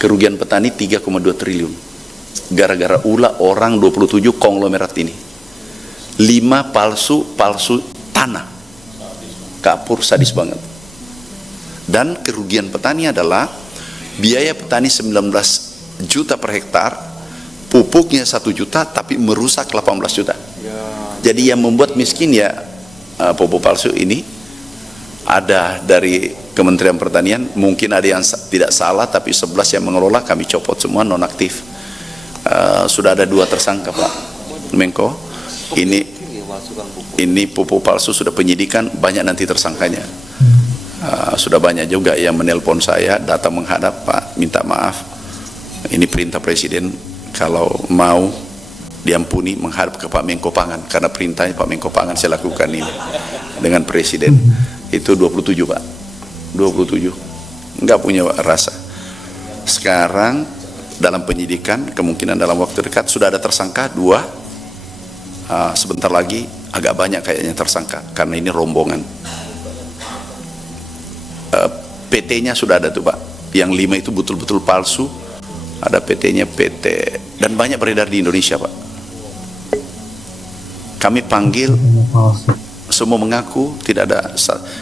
kerugian petani 3,2 triliun. Gara-gara ulah orang 27 konglomerat ini. 5 palsu tanah. Kapur sadis banget. Dan kerugian petani adalah biaya petani 19 juta per hektar, pupuknya 1 juta tapi merusak 18 juta. Jadi yang membuat miskin ya pupuk palsu ini ada dari Kementerian Pertanian, mungkin ada yang tidak salah tapi 11 yang mengelola kami copot semua nonaktif. Sudah ada 2 tersangka Pak Menko. Ini pupuk palsu sudah penyidikan, banyak nanti tersangkanya. Sudah banyak juga yang menelpon saya, datang menghadap, Pak minta maaf, ini perintah Presiden, kalau mau diampuni menghadap ke Pak Menko Pangan, karena perintahnya Pak Menko Pangan saya lakukan ini dengan Presiden. Itu 27 Pak, 27 nggak punya rasa. Sekarang dalam penyidikan, kemungkinan dalam waktu dekat sudah ada tersangka 2, sebentar lagi agak banyak kayaknya tersangka, karena ini rombongan. PT-nya sudah ada tuh Pak, yang 5 itu betul-betul palsu, ada PT-nya PT, dan banyak beredar di Indonesia Pak. Kami panggil, semua mengaku tidak ada,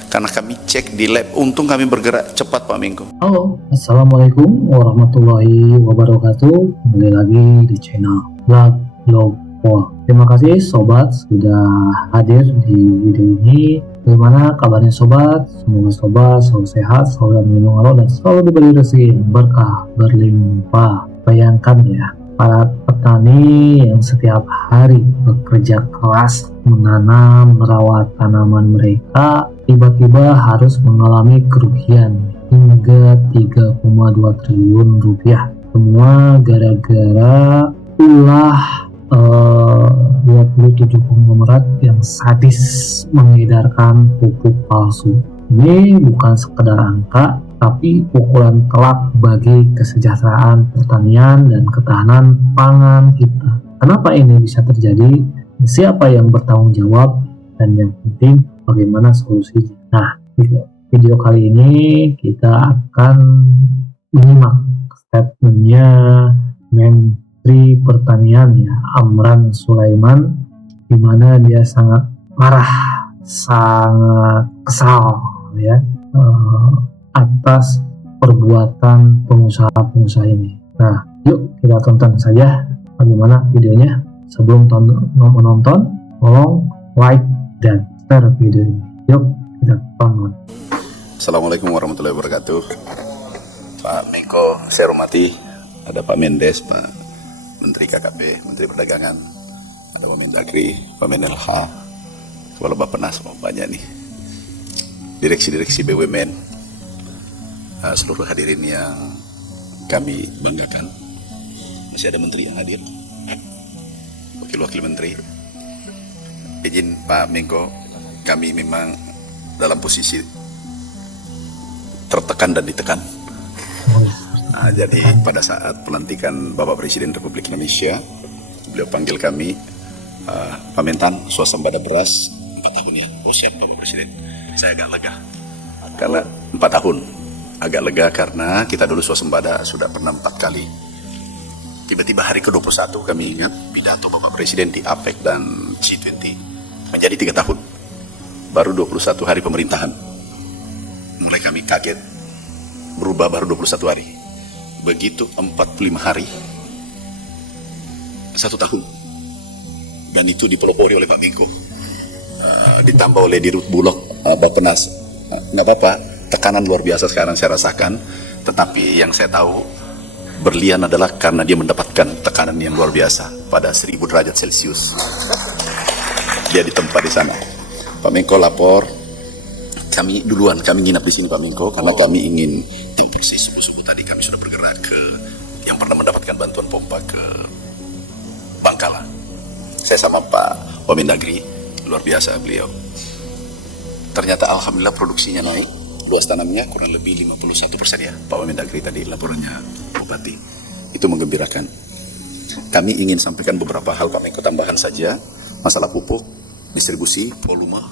karena kami cek di lab. Untung kami bergerak cepat Pak Menko. Halo, Assalamualaikum warahmatullahi wabarakatuh. Kembali lagi di channel Vlog Lopo. Terima kasih sobat sudah hadir di video ini. Bagaimana kabarnya sobat? Semoga sobat selalu sehat, selalu melindungi Allah, dan selalu diberi rezeki yang berkah berlimpah. Bayangkan ya, para petani yang setiap hari bekerja keras menanam, merawat tanaman mereka, tiba-tiba harus mengalami kerugian hingga 3,2 triliun rupiah. Semua gara-gara ulah 27 konglomerat yang sadis mengedarkan pupuk palsu. Ini bukan sekedar angka, tapi pukulan telak bagi kesejahteraan pertanian dan ketahanan pangan kita. Kenapa ini bisa terjadi? Siapa yang bertanggung jawab? Dan yang penting, bagaimana solusinya? Nah, di video kali ini kita akan menyimak statementnya Menteri Pertanian ya, Amran Sulaiman, di mana dia sangat marah, sangat kesal ya atas perbuatan pengusaha-pengusaha ini. Nah, yuk kita tonton saja bagaimana videonya. Sebelum menonton, tolong like dan share video ini. Yuk kita tonton. Assalamualaikum warahmatullahi wabarakatuh. Pak Menko saya hormati, ada Pak Mendes, Pak Menteri KKP, Menteri Perdagangan, ada Pak Mendagri, Pak Menelh, Kepala Bappenas, banyak nih, direksi-direksi BUMN, seluruh hadirin yang kami banggakan. Masih ada menteri yang hadir, wakil-wakil menteri. Izin Pak Menko, kami memang dalam posisi tertekan dan ditekan. Jadi pada saat pelantikan Bapak Presiden Republik Indonesia, beliau panggil kami, Pak Mentan, swasembada beras 4 tahun ya. Oh siap Bapak Presiden. Saya agak lega, karena 4 tahun. Agak lega karena kita dulu swasembada sudah pernah 4 kali. Tiba-tiba hari ke-21 kami ingat pidato Bapak Presiden di APEC dan G20 menjadi 3 tahun. Baru 21 hari pemerintahan. Mulai kami kaget, berubah baru 21 hari. Begitu 45 hari, 1 tahun, dan itu dipelopori oleh Pak Menko, ditambah oleh Dirut Bulog, Bappenas. Nggak apa-apa, tekanan luar biasa sekarang saya rasakan, tetapi yang saya tahu berlian adalah karena dia mendapatkan tekanan yang luar biasa pada 1000 derajat Celcius. Dia ditempa di sana. Pak Menko lapor, kami duluan, kami nginap di sini Pak Menko, karena kami ingin tahu persis subuh-subuh tadi kami sudah bergerak ke yang pernah mendapatkan bantuan pompa ke Bangkala. Saya sama Pak Wamendagri, luar biasa beliau. Ternyata alhamdulillah produksinya naik, luas tanamnya kurang lebih 51% ya Pak Wamendagri tadi laporannya Bupati. Itu menggembirakan. Kami ingin sampaikan beberapa hal Pak Menko, tambahan saja, masalah pupuk, distribusi, volume,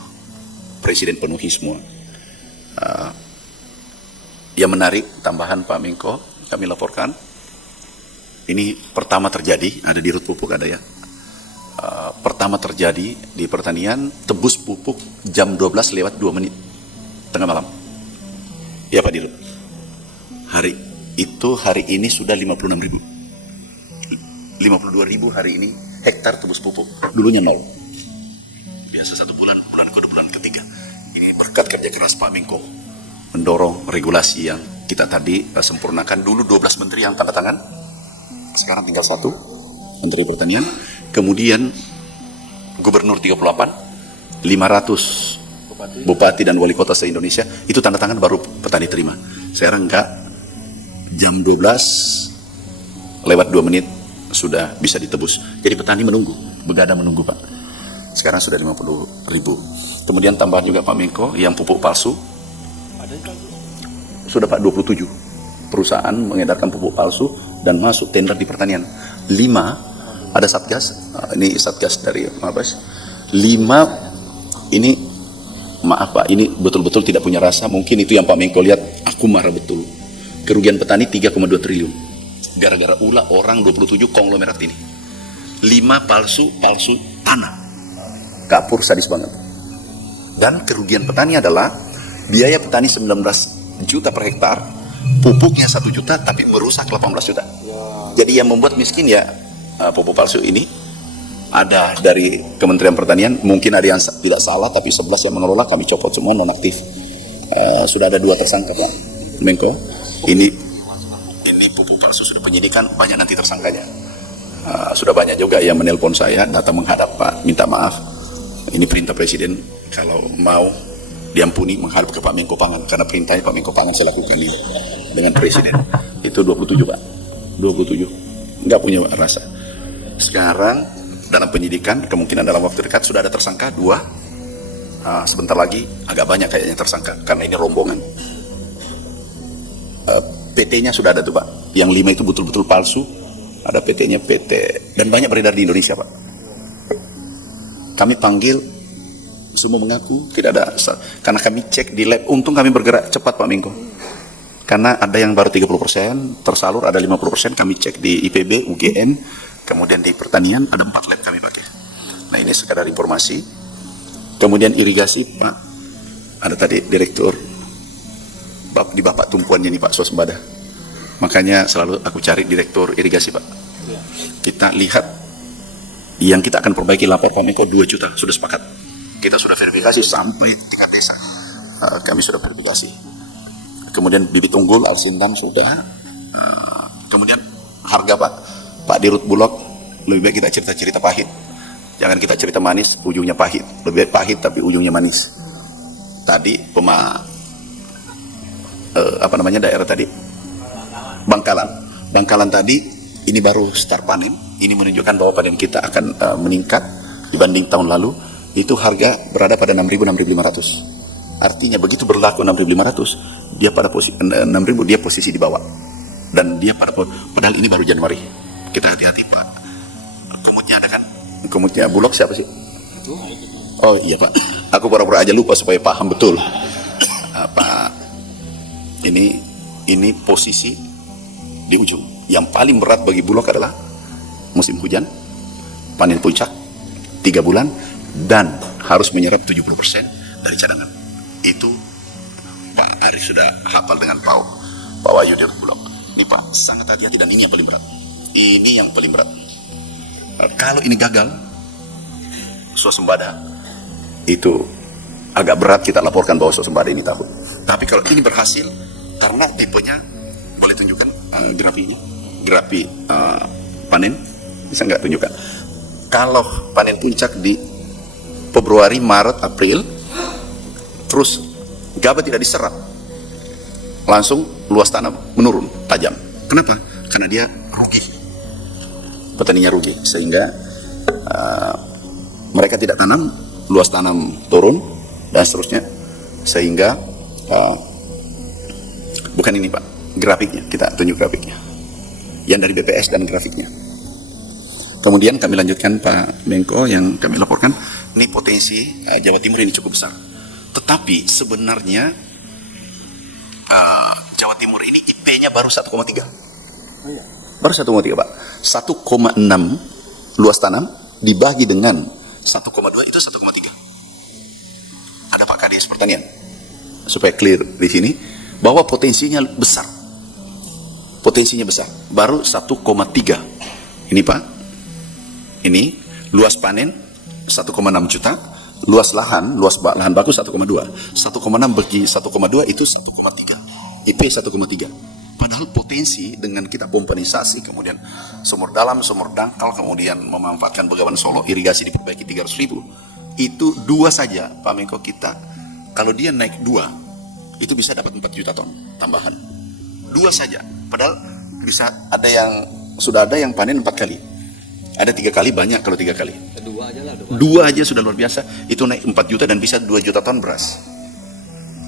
Presiden penuhi semua. Yang menarik tambahan Pak Menko, kami laporkan. Ini pertama terjadi, ada di Rut Pupuk ada ya. Pertama terjadi di pertanian, tebus pupuk jam 12 lewat 2 menit, tengah malam. Ya Pak Dirut. Hari ini sudah 56.000. 52.000 hari ini hektar tebus pupuk. Dulunya 0. Biasa 1 bulan, bulan kedua, bulan ketiga. Ini berkat kerja keras Pak Menko mendorong regulasi yang kita tadi sempurnakan. Dulu 12 menteri yang tanda tangan, sekarang tinggal 1 Menteri Pertanian. Kemudian Gubernur 38, 500 Bupati dan Wali Kota se-Indonesia, itu tanda tangan baru petani terima. Sekarang enggak, jam 12 lewat 2 menit sudah bisa ditebus. Jadi petani menunggu, begadang menunggu Pak. Sekarang sudah 50.000. Kemudian tambahan juga Pak Menko yang pupuk palsu. Sudah Pak 27 perusahaan mengedarkan pupuk palsu dan masuk tender di pertanian. 5 ada Satgas, ini Satgas dari Mabes. 5 ini, maaf Pak, ini betul-betul tidak punya rasa. Mungkin itu yang Pak Menko lihat, aku marah betul. Kerugian petani 3,2 triliun. Gara-gara ulah orang 27 konglomerat ini. 5 palsu tanah. Kapur sadis banget. Dan kerugian petani adalah biaya petani 19 juta per hektar, pupuknya 1 juta tapi merusak 18 juta. Jadi yang membuat miskin ya pupuk palsu ini ada dari Kementerian Pertanian, mungkin ada yang tidak salah, tapi 11 yang mengelola kami copot semua, nonaktif. Sudah ada 2 tersangka Pak Menko. Ini pupuk palsu sudah penyidikan, banyak nanti tersangkanya. Sudah banyak juga yang menelpon saya, datang menghadap Pak, minta maaf. Ini perintah Presiden, kalau mau diampuni menghadap ke Pak Menko Pangan, karena perintahnya Pak Menko Pangan saya lakukan ini dengan Presiden. Itu 27 Pak, 27, nggak punya rasa. Sekarang dalam penyidikan, kemungkinan dalam waktu dekat sudah ada tersangka 2. Sebentar lagi agak banyak kayaknya tersangka, karena ini rombongan. PT-nya sudah ada tuh Pak, yang 5 itu betul-betul palsu. Ada PT-nya, PT, dan banyak beredar di Indonesia Pak. Kami panggil, semua mengaku tidak ada, karena kami cek di lab. Untung kami bergerak cepat Pak Menko, karena ada yang baru 30% tersalur, ada 50%. Kami cek di IPB, UGM, kemudian di pertanian ada 4 lab kami pakai. Nah ini sekadar informasi. Kemudian irigasi Pak, ada tadi direktur di bapak tumpuannya nih Pak swasembada. Makanya selalu aku cari direktur irigasi Pak. Kita lihat yang kita akan perbaiki, lapor Pak Menko 2 juta sudah sepakat. Kita sudah verifikasi sampai tingkat desa. Kami sudah verifikasi. Kemudian bibit unggul Alsintam sudah. Kemudian harga Pak Dirut Bulog, lebih baik kita cerita-cerita pahit. Jangan kita cerita manis, ujungnya pahit. Lebih baik pahit tapi ujungnya manis. Tadi daerah tadi Bangkalan tadi, ini baru start panen. Ini menunjukkan bahwa panen kita akan meningkat dibanding tahun lalu. Itu harga berada pada 6.000, 6.500. Artinya begitu berlaku 6.500, dia pada posisi 6.000, dia posisi di bawah. Dan dia padahal ini baru Januari. Kita hati-hati Pak. Kumutnya ada kan? Kumutnya Bulog siapa sih? Oh iya Pak, aku pura-pura aja lupa supaya paham betul. Pak, ini posisi di ujung. Yang paling berat bagi Bulog adalah musim hujan, panen puncak 3 bulan, dan harus menyerap 70% dari cadangan. Itu Pak Arif sudah hafal dengan Pak Wahyu Dirut Bulog. Ini Pak, sangat hati-hati, dan ini yang paling berat. Ini yang paling berat. Kalau ini gagal, swasembada, itu agak berat kita laporkan bahwa swasembada ini tahu. Tapi kalau ini berhasil, karena tipenya, boleh tunjukkan grafi panen, bisa nggak tunjukkan? Kalau panen puncak di Februari, Maret, April, terus gabah tidak diserap, langsung luas tanam menurun tajam. Kenapa? Karena dia rugi, petaninya rugi, sehingga mereka tidak tanam, luas tanam turun, dan seterusnya. Sehingga bukan ini Pak, grafiknya, kita tunjuk grafiknya yang dari BPS dan grafiknya. Kemudian kami lanjutkan Pak Menko, yang kami laporkan ini potensi Jawa Timur ini cukup besar. Tetapi sebenarnya Jawa Timur ini IP IP-nya baru 1,3. Baru 1,3 Pak. 1,6 luas tanam dibagi dengan 1,2 itu 1,3. Ada Pak Kades Pertanian. Supaya clear di sini bahwa potensinya besar. Potensinya besar. Baru 1,3. Ini Pak. Ini luas panen 1,6 juta. Luas lahan baku 1,2. 1,6 bagi 1,2 itu 1,3. IP 1,3. Padahal potensi dengan kita pompanisasi, kemudian sumur dalam, sumur dangkal, kemudian memanfaatkan Bengawan Solo, irigasi diperbaiki 300.000, itu 2 saja Pak Menko kita. Kalau dia naik 2, itu bisa dapat 4 juta ton tambahan. 2 saja. Padahal bisa ada yang sudah ada yang panen 4 kali. Ada 3 kali banyak kalau 3 kali. 2 aja sudah luar biasa. Itu naik 4 juta dan bisa 2 juta ton beras.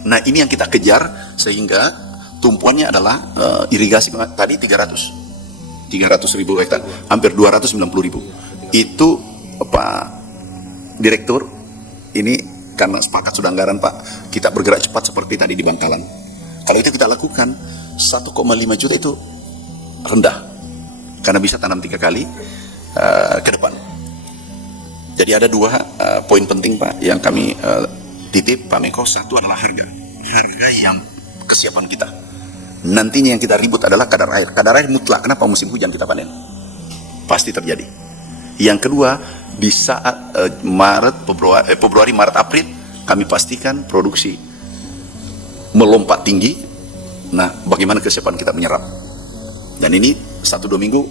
Nah ini yang kita kejar sehingga tumpuannya adalah irigasi tadi 300 ribu hektar, hampir 290.000. Itu Pak Direktur, ini karena sepakat sudah anggaran Pak, kita bergerak cepat seperti tadi di Bangkalan. Kalau itu kita lakukan 1,5 juta itu rendah karena bisa tanam 3 kali ke depan. Jadi ada 2 poin penting Pak yang kami titip Pak Menko. Satu adalah harga yang kesiapan kita. Nantinya yang kita ribut adalah kadar air. Kadar air mutlak. Kenapa musim hujan kita panen? Pasti terjadi. Yang kedua, di saat Februari, Maret, April, kami pastikan produksi melompat tinggi. Nah, bagaimana kesiapan kita menyerap? Dan ini 1-2 minggu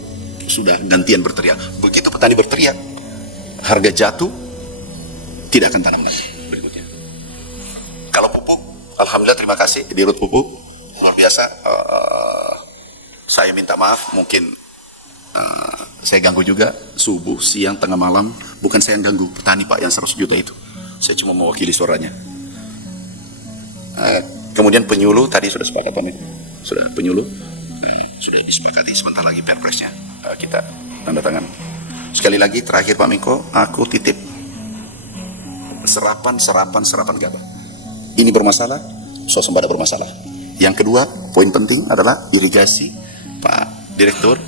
sudah gantian berteriak. Begitu petani berteriak, harga jatuh, tidak akan tanam lagi berikutnya. Kalau pupuk, alhamdulillah terima kasih Dirut Pupuk, luar biasa. Saya minta maaf, mungkin saya ganggu juga subuh, siang, tengah malam. Bukan saya yang ganggu, petani Pak yang 100 juta itu. Saya cuma mewakili suaranya. Kemudian penyuluh tadi sudah sepakat Pak Menko. Sudah penyuluh sudah disepakati, sebentar lagi perpresnya kita tanda tangan. Sekali lagi terakhir Pak Menko, aku titip serapan gabah. Ini bermasalah, swasembada bermasalah. Yang kedua, poin penting adalah irigasi Pak Direktur,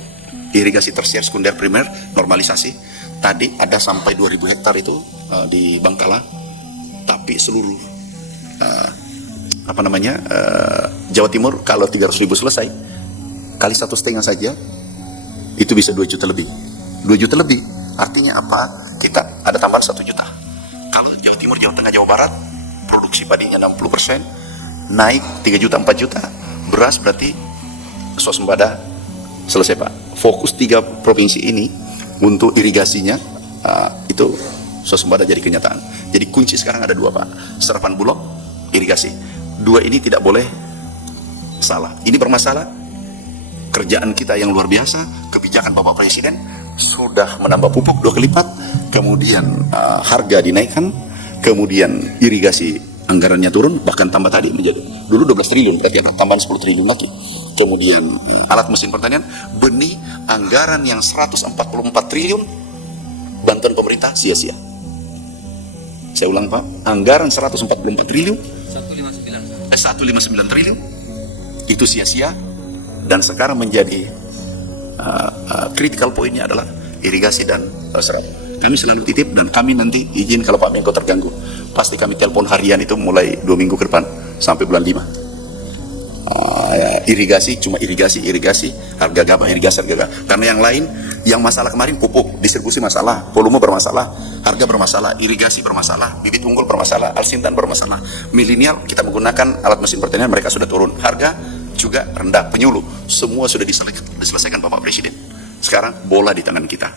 irigasi tersier, sekunder, primer, normalisasi. Tadi ada sampai 2.000 hektar itu di Bangkala, tapi seluruh Jawa Timur kalau 300.000 selesai, kali 1,5 saja, itu bisa 2 juta lebih. 2 juta lebih, artinya apa? Kita ada tambahan 1 juta. Kalau Jawa Timur, Jawa Tengah, Jawa Barat, produksi padinya 60%, naik 3 juta, 4 juta, beras berarti swasembada selesai Pak. Fokus 3 provinsi ini untuk irigasinya, itu swasembada jadi kenyataan. Jadi kunci sekarang ada 2 Pak, serapan bulog, irigasi. 2 ini tidak boleh salah. Ini bermasalah, kerjaan kita yang luar biasa, kebijakan Bapak Presiden sudah menambah pupuk 2 kali lipat, kemudian harga dinaikkan, kemudian irigasi anggarannya turun, bahkan tambah tadi menjadi dulu 12 triliun, berarti ada tambahan 10 triliun lagi. Kemudian alat mesin pertanian, benih anggaran yang 144 triliun, bantuan pemerintah sia-sia. Saya ulang Pak, anggaran 144 triliun, 159 triliun, itu sia-sia. Dan sekarang menjadi critical poinnya adalah irigasi dan serap. Kami selalu titip, dan kami nanti izin kalau Pak Menko terganggu, pasti kami telepon harian itu mulai 2 minggu ke depan sampai bulan 5. Irigasi, cuma irigasi, harga gabah, irigasi, harga gabah. Karena yang lain, yang masalah kemarin pupuk, distribusi masalah, volume bermasalah, harga bermasalah, irigasi bermasalah, bibit unggul bermasalah, alsintan bermasalah. Milenial kita menggunakan alat mesin pertanian, mereka sudah turun. Harga juga rendah, penyuluh, semua sudah diselesaikan Bapak Presiden. Sekarang bola di tangan kita.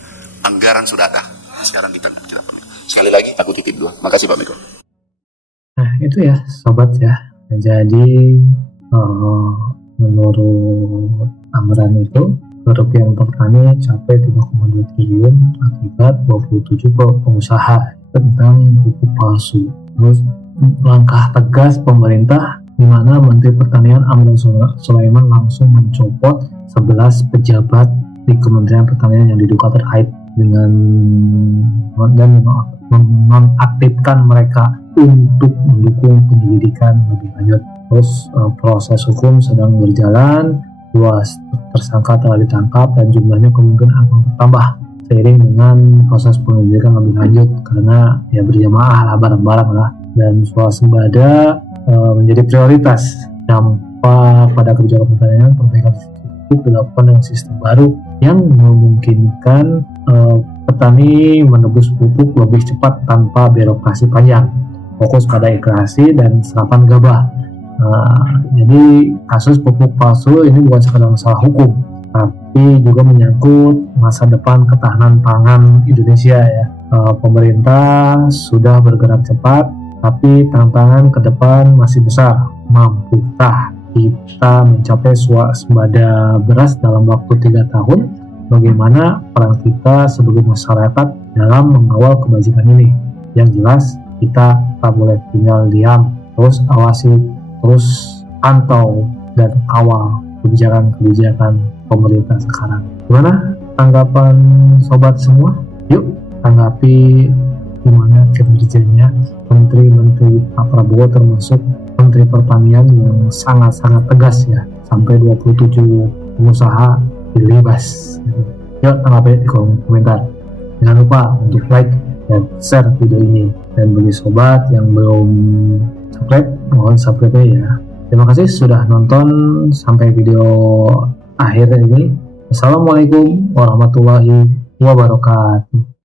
Anggaran sudah ada. Sekarang kita sekali lagi aku titip 2. Makasih Pak Menko. Nah itu ya sobat ya. Jadi menurut anggaran itu kerugian petani capai 3,2 triliun akibat 27 pengusaha tentang pupuk palsu. Terus langkah tegas pemerintah di mana Menteri Pertanian Amran Sulaiman langsung mencopot 11 pejabat di Kementerian Pertanian yang diduga terkait dengan dan menonaktifkan mereka untuk mendukung penyelidikan lebih lanjut. Terus proses hukum sedang berjalan Dua tersangka telah ditangkap dan jumlahnya kemungkinan akan bertambah seiring dengan proses penyelidikan lebih lanjut, karena ya berjamaah lah, bareng-bareng lah. Dan swasembada menjadi prioritas. Dampak pada kebijakan pertanian, perbaikan pupuk dilakukan dengan sistem baru yang memungkinkan petani menebus pupuk lebih cepat tanpa birokrasi panjang, fokus pada irigasi dan serapan gabah. Jadi kasus pupuk palsu ini bukan sekadar masalah hukum, tapi juga menyangkut masa depan ketahanan pangan Indonesia ya. Pemerintah sudah bergerak cepat, tapi tantangan ke depan masih besar. Mampukah kita mencapai swasembada beras dalam waktu 3 tahun? Bagaimana peran kita sebagai masyarakat dalam mengawal kebajikan ini? Yang jelas kita tak boleh tinggal diam, terus awasi, terus pantau dan kawal kebijakan-kebijakan pemerintah sekarang. Gimana tanggapan sobat semua? Yuk tanggapi gimana kinerjanya menteri-menteri Pak Prabowo, termasuk Menteri Pertanian yang sangat-sangat tegas ya, sampai 27 pengusaha dilibas. Yuk tanggapi di kolom komentar. Jangan lupa untuk like dan share video ini, dan bagi sobat yang belum subscribe, mohon subscribe ya. Terima kasih sudah nonton sampai video akhir ini. Assalamualaikum warahmatullahi wabarakatuh.